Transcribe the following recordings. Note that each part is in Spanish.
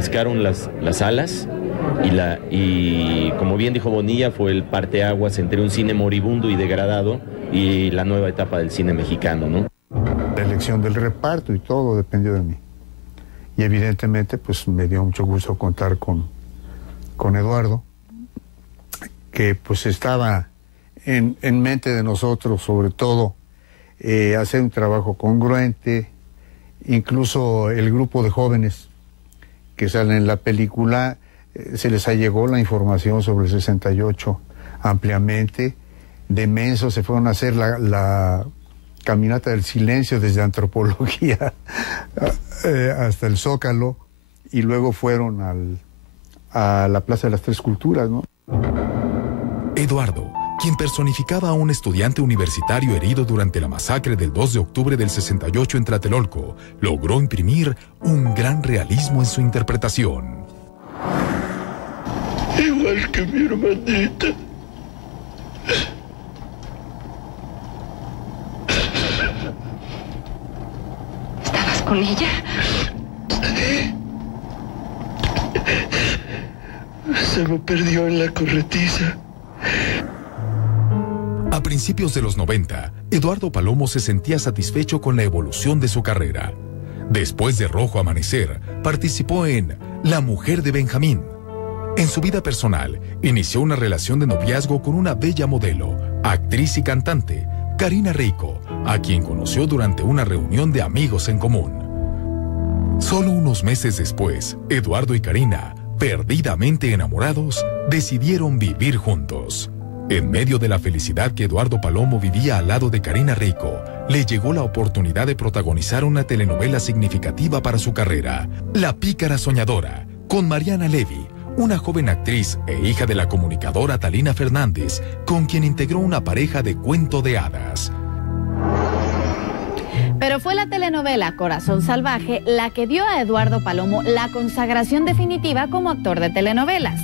Rascaron las alas y como bien dijo Bonilla, fue el parteaguas entre un cine moribundo y degradado y la nueva etapa del cine mexicano, ¿no? La elección del reparto y todo dependió de mí. Y evidentemente pues me dio mucho gusto contar con Eduardo, que pues estaba en mente de nosotros, sobre todo hacer un trabajo congruente. Incluso el grupo de jóvenes que salen en la película, se les allegó la información sobre el 68 ampliamente. De menso se fueron a hacer la caminata del silencio desde Antropología hasta el Zócalo, y luego fueron a la Plaza de las Tres Culturas, ¿no? Eduardo, quien personificaba a un estudiante universitario herido durante la masacre del 2 de octubre del 68 en Tlatelolco, logró imprimir un gran realismo en su interpretación. Igual que mi hermanita. ¿Estabas con ella? Se me perdió en la corretiza. A principios de los 90, Eduardo Palomo se sentía satisfecho con la evolución de su carrera. Después de Rojo Amanecer, participó en La mujer de Benjamín. En su vida personal, inició una relación de noviazgo con una bella modelo, actriz y cantante, Karina Rico, a quien conoció durante una reunión de amigos en común. Solo unos meses después, Eduardo y Karina, perdidamente enamorados, decidieron vivir juntos. En medio de la felicidad que Eduardo Palomo vivía al lado de Karina Rico, le llegó la oportunidad de protagonizar una telenovela significativa para su carrera, La pícara soñadora, con Mariana Levy, una joven actriz e hija de la comunicadora Talina Fernández, con quien integró una pareja de cuento de hadas. Pero fue la telenovela Corazón Salvaje la que dio a Eduardo Palomo la consagración definitiva como actor de telenovelas.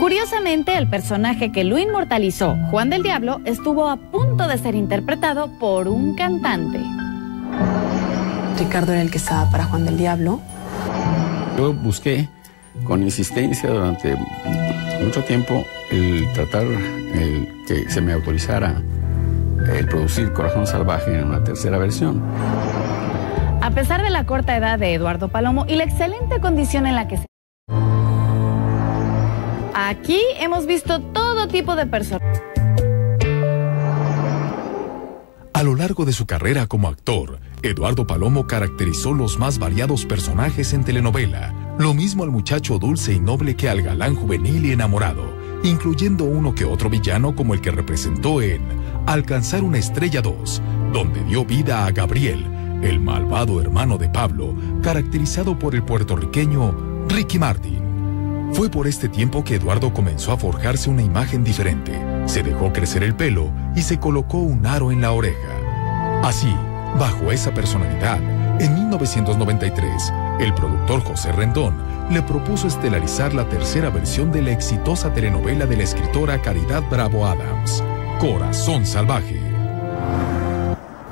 Curiosamente, el personaje que lo inmortalizó, Juan del Diablo, estuvo a punto de ser interpretado por un cantante. Ricardo era el que estaba para Juan del Diablo. Yo busqué con insistencia durante mucho tiempo el tratar que se me autorizara el producir Corazón Salvaje en una tercera versión. A pesar de la corta edad de Eduardo Palomo y la excelente condición en la que se... Aquí hemos visto todo tipo de personas. A lo largo de su carrera como actor, Eduardo Palomo caracterizó los más variados personajes en telenovela, lo mismo al muchacho dulce y noble que al galán juvenil y enamorado, incluyendo uno que otro villano como el que representó en Alcanzar una estrella 2, donde dio vida a Gabriel, el malvado hermano de Pablo, caracterizado por el puertorriqueño Ricky Martin. Fue por este tiempo que Eduardo comenzó a forjarse una imagen diferente, se dejó crecer el pelo y se colocó un aro en la oreja. Así, bajo esa personalidad, en 1993, el productor José Rendón le propuso estelarizar la tercera versión de la exitosa telenovela de la escritora Caridad Bravo Adams, Corazón Salvaje.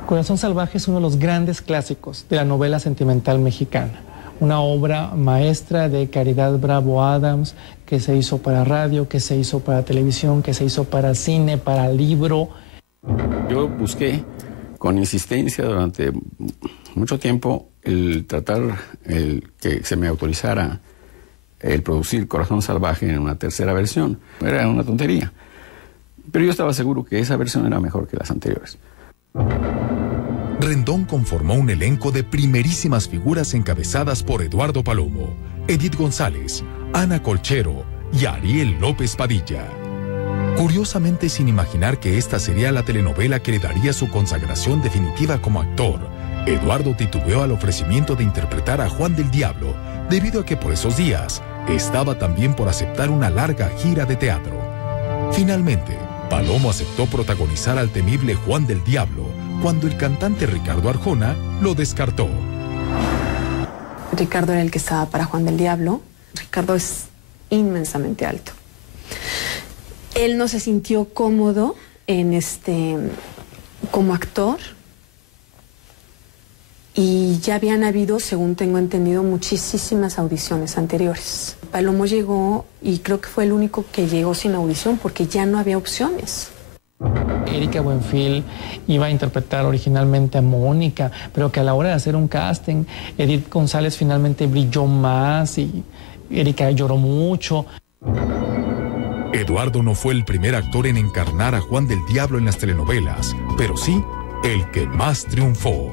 Corazón Salvaje es uno de los grandes clásicos de la novela sentimental mexicana. Una obra maestra de Caridad Bravo Adams, que se hizo para radio, que se hizo para televisión, que se hizo para cine, para libro. Yo busqué con insistencia durante mucho tiempo el tratar que se me autorizara el producir Corazón Salvaje en una tercera versión. Era una tontería. Pero yo estaba seguro que esa versión era mejor que las anteriores. Rendón conformó un elenco de primerísimas figuras encabezadas por Eduardo Palomo, Edith González, Ana Colchero y Ariel López Padilla. Curiosamente, sin imaginar que esta sería la telenovela que le daría su consagración definitiva como actor, Eduardo titubeó al ofrecimiento de interpretar a Juan del Diablo, debido a que por esos días estaba también por aceptar una larga gira de teatro. Finalmente, Palomo aceptó protagonizar al temible Juan del Diablo, cuando el cantante Ricardo Arjona lo descartó. Ricardo era el que estaba para Juan del Diablo. Ricardo es inmensamente alto. Él no se sintió cómodo en como actor y ya habían habido, según tengo entendido, muchísimas audiciones anteriores. Palomo llegó y creo que fue el único que llegó sin audición porque ya no había opciones. Erika Buenfil iba a interpretar originalmente a Mónica, pero que a la hora de hacer un casting, Edith González finalmente brilló más y Erika lloró mucho. Eduardo no fue el primer actor en encarnar a Juan del Diablo en las telenovelas, pero sí el que más triunfó.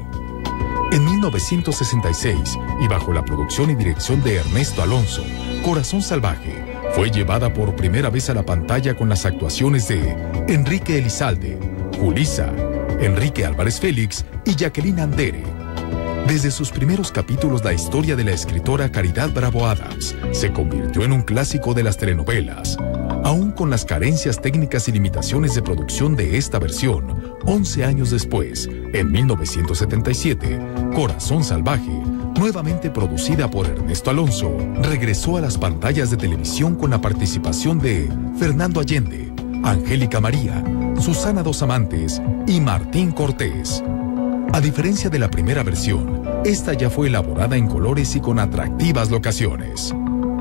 En 1966, y bajo la producción y dirección de Ernesto Alonso, Corazón Salvaje fue llevada por primera vez a la pantalla con las actuaciones de Enrique Elizalde, Julissa, Enrique Álvarez Félix y Jacqueline Andere. Desde sus primeros capítulos, la historia de la escritora Caridad Bravo Adams se convirtió en un clásico de las telenovelas. Aún con las carencias técnicas y limitaciones de producción de esta versión, 11 años después, en 1977, Corazón Salvaje, nuevamente producida por Ernesto Alonso, regresó a las pantallas de televisión con la participación de Fernando Allende, Angélica María, Susana Dos Amantes y Martín Cortés. A diferencia de la primera versión, esta ya fue elaborada en colores y con atractivas locaciones.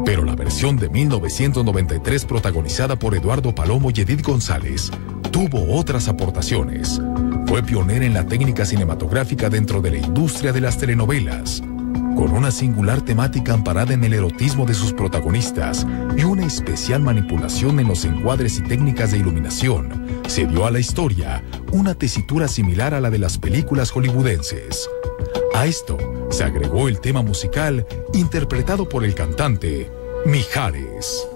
Pero la versión de 1993, protagonizada por Eduardo Palomo y Edith González, tuvo otras aportaciones. Fue pionera en la técnica cinematográfica dentro de la industria de las telenovelas, con una singular temática amparada en el erotismo de sus protagonistas y una especial manipulación en los encuadres y técnicas de iluminación. Se dio a la historia una tesitura similar a la de las películas hollywoodenses. A esto se agregó el tema musical interpretado por el cantante Mijares.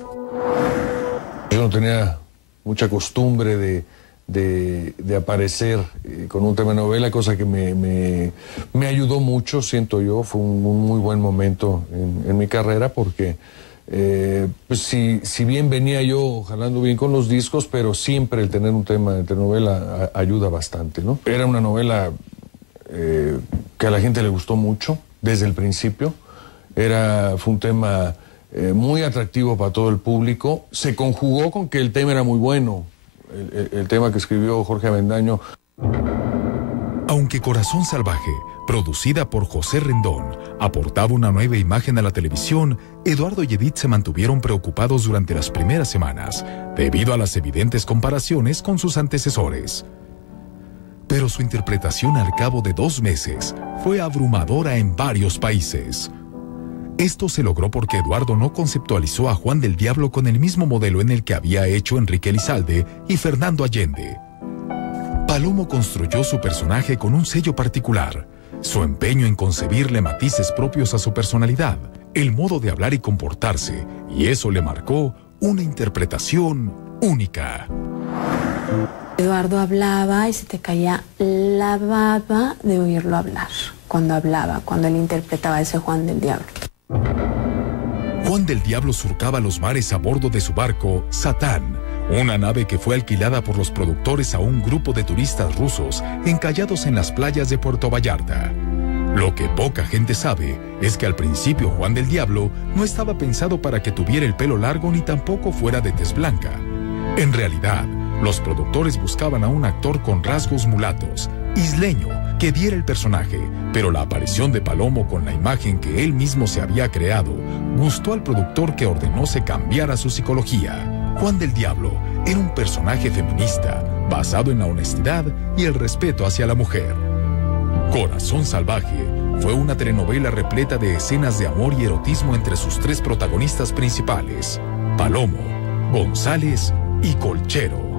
Yo no tenía mucha costumbre de aparecer con un tema de novela, cosa que me ayudó mucho, siento yo. Fue un muy buen momento en mi carrera porque pues si bien venía yo jalando bien con los discos, pero siempre el tener un tema de telenovela ayuda bastante, ¿no? Era una novela que a la gente le gustó mucho desde el principio. Fue un tema muy atractivo para todo el público. Se conjugó con que el tema era muy bueno, el tema que escribió Jorge Avendaño. Aunque Corazón Salvaje, producida por José Rendón, aportaba una nueva imagen a la televisión, Eduardo y Edith se mantuvieron preocupados durante las primeras semanas, debido a las evidentes comparaciones con sus antecesores. Pero su interpretación al cabo de 2 meses fue abrumadora en varios países. Esto se logró porque Eduardo no conceptualizó a Juan del Diablo con el mismo modelo en el que había hecho Enrique Elizalde y Fernando Allende. Palomo construyó su personaje con un sello particular, su empeño en concebirle matices propios a su personalidad, el modo de hablar y comportarse, y eso le marcó una interpretación única. Eduardo hablaba y se te caía la baba de oírlo hablar, cuando hablaba, cuando él interpretaba a ese Juan del Diablo. Juan del Diablo surcaba los mares a bordo de su barco Satán, una nave que fue alquilada por los productores a un grupo de turistas rusos encallados en las playas de Puerto Vallarta. Lo que poca gente sabe es que al principio Juan del Diablo no estaba pensado para que tuviera el pelo largo ni tampoco fuera de tez blanca. En realidad, los productores buscaban a un actor con rasgos mulatos, isleño, que diera el personaje, pero la aparición de Palomo con la imagen que él mismo se había creado gustó al productor, que ordenó se cambiara su psicología. Juan del Diablo era un personaje feminista, basado en la honestidad y el respeto hacia la mujer. Corazón Salvaje fue una telenovela repleta de escenas de amor y erotismo entre sus 3 protagonistas principales, Palomo, González y Colchero.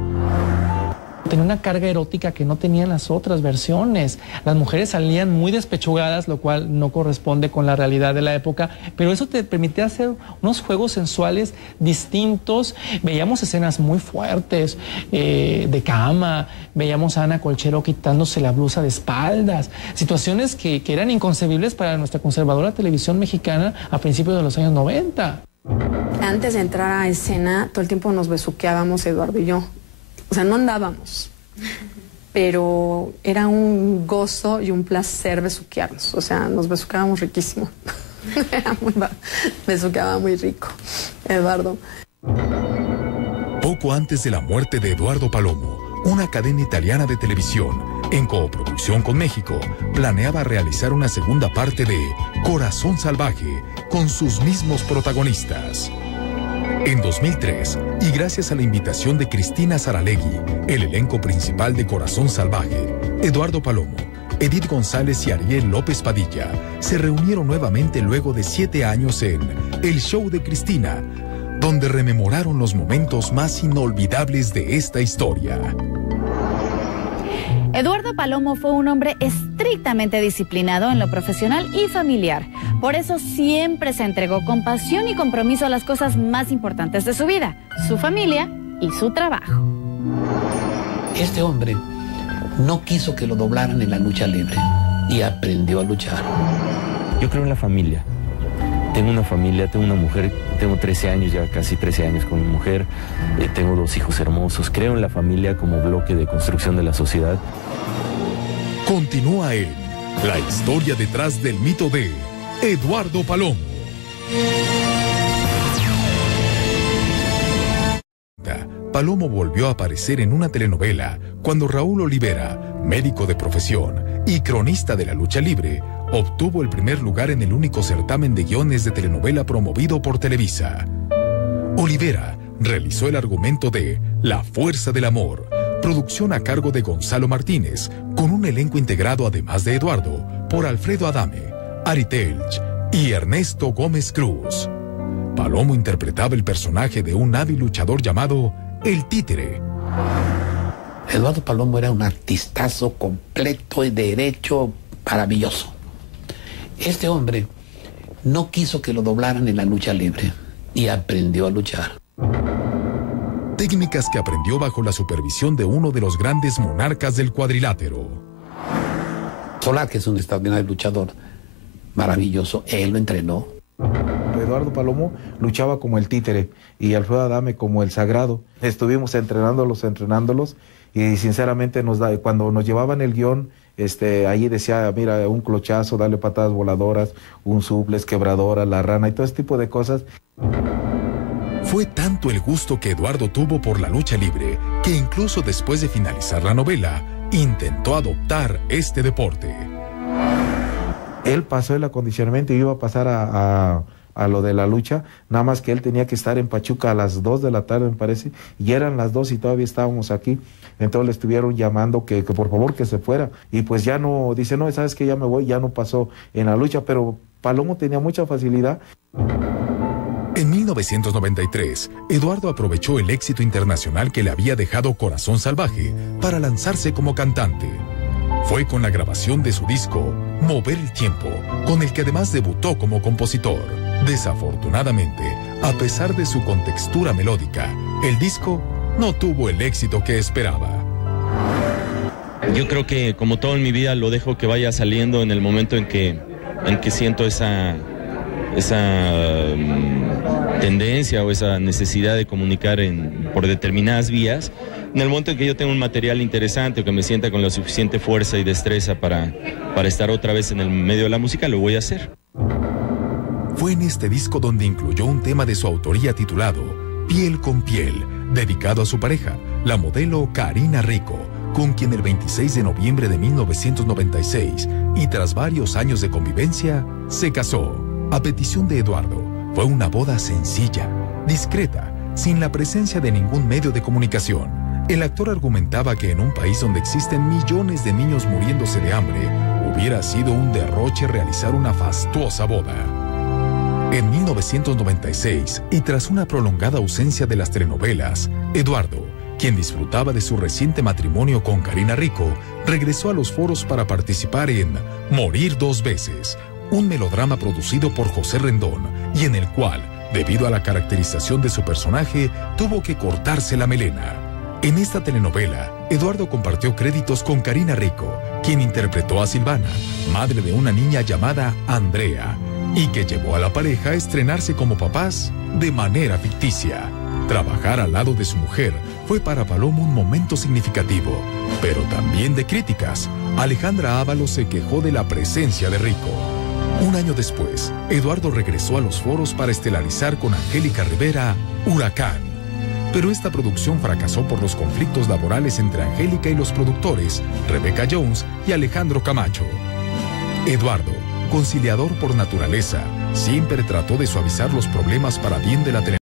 Tenía una carga erótica que no tenían las otras versiones. Las mujeres salían muy despechugadas, lo cual no corresponde con la realidad de la época, pero eso te permitía hacer unos juegos sensuales distintos. Veíamos escenas muy fuertes de cama, veíamos a Ana Colchero quitándose la blusa de espaldas, situaciones que eran inconcebibles para nuestra conservadora televisión mexicana a principios de los años 90. Antes de entrar a escena, todo el tiempo nos besuqueábamos Eduardo y yo. O sea, no andábamos, pero era un gozo y un placer besuquearnos. O sea, nos besuqueábamos riquísimo. Besuqueaba muy rico, Eduardo. Poco antes de la muerte de Eduardo Palomo, una cadena italiana de televisión En coproducción con México, planeaba realizar una segunda parte de Corazón Salvaje con sus mismos protagonistas. En 2003, y gracias a la invitación de Cristina Saralegui, el elenco principal de Corazón Salvaje, Eduardo Palomo, Edith González y Ariel López Padilla se reunieron nuevamente luego de 7 años en El Show de Cristina, donde rememoraron los momentos más inolvidables de esta historia. Eduardo Palomo fue un hombre estrictamente disciplinado en lo profesional y familiar. Por eso siempre se entregó con pasión y compromiso a las cosas más importantes de su vida, su familia y su trabajo. Este hombre no quiso que lo doblaran en la lucha libre y aprendió a luchar. Yo creo en la familia. Tengo una familia, tengo una mujer, tengo 13 años, ya casi 13 años con mi mujer, tengo 2 hijos hermosos. Creo en la familia como bloque de construcción de la sociedad. Continúa en La historia detrás del mito de Eduardo Palomo. Palomo volvió a aparecer en una telenovela cuando Raúl Olivera, médico de profesión y cronista de la lucha libre, obtuvo el primer lugar en el único certamen de guiones de telenovela promovido por Televisa. Olivera realizó el argumento de La fuerza del amor, producción a cargo de Gonzalo Martínez, con un elenco integrado, además de Eduardo, por Alfredo Adame, Ari Telch y Ernesto Gómez Cruz. Palomo interpretaba el personaje de un hábil luchador llamado El Títere. Eduardo Palomo era un artistazo completo y derecho, maravilloso. Este hombre no quiso que lo doblaran en la lucha libre y aprendió a luchar. Técnicas que aprendió bajo la supervisión de uno de los grandes monarcas del cuadrilátero. Solar, que es un extraordinario luchador, maravilloso, él lo entrenó. Eduardo Palomo luchaba como el Títere y Alfredo Adame como el Sagrado. Estuvimos entrenándolos y sinceramente cuando nos llevaban el guión, ahí decía, mira, un clochazo, darle patadas voladoras, un suplex, quebradora, la rana y todo ese tipo de cosas. Fue tanto el gusto que Eduardo tuvo por la lucha libre que incluso después de finalizar la novela, intentó adoptar este deporte. Él pasó el acondicionamiento y iba a pasar a lo de la lucha, nada más que él tenía que estar en Pachuca a las 2 de la tarde, me parece, y eran las 2 y todavía estábamos aquí. Entonces le estuvieron llamando que por favor que se fuera, y pues ya no, dice, no, sabes que ya me voy, ya no pasó en la lucha, pero Palomo tenía mucha facilidad. En 1993, Eduardo aprovechó el éxito internacional que le había dejado Corazón Salvaje para lanzarse como cantante. Fue con la grabación de su disco Mover el Tiempo, con el que además debutó como compositor. Desafortunadamente, a pesar de su contextura melódica, el disco no tuvo el éxito que esperaba. Yo creo que, como todo en mi vida, lo dejo que vaya saliendo en el momento en que siento esa tendencia o esa necesidad de comunicar por determinadas vías. En el momento en que yo tengo un material interesante o que me sienta con la suficiente fuerza y destreza para estar otra vez en el medio de la música, lo voy a hacer. Fue en este disco donde incluyó un tema de su autoría titulado Piel con Piel, dedicado a su pareja, la modelo Karina Rico, con quien el 26 de noviembre de 1996, y tras varios años de convivencia, se casó. A petición de Eduardo, fue una boda sencilla, discreta, sin la presencia de ningún medio de comunicación. El actor argumentaba que en un país donde existen millones de niños muriéndose de hambre, hubiera sido un derroche realizar una fastuosa boda. En 1996, y tras una prolongada ausencia de las telenovelas, Eduardo, quien disfrutaba de su reciente matrimonio con Karina Rico, regresó a los foros para participar en Morir dos veces, un melodrama producido por José Rendón y en el cual, debido a la caracterización de su personaje, tuvo que cortarse la melena. En esta telenovela, Eduardo compartió créditos con Karina Rico, quien interpretó a Silvana, madre de una niña llamada Andrea, y que llevó a la pareja a estrenarse como papás de manera ficticia. Trabajar al lado de su mujer fue para Palomo un momento significativo, pero también de críticas. Alejandra Ábalos se quejó de la presencia de Rico. Un año después, Eduardo regresó a los foros para estelarizar con Angélica Rivera Huracán. pero esta producción fracasó por los conflictos laborales entre Angélica y los productores, Rebecca Jones y Alejandro Camacho. Eduardo, conciliador por naturaleza, siempre trató de suavizar los problemas para bien de la telenovela.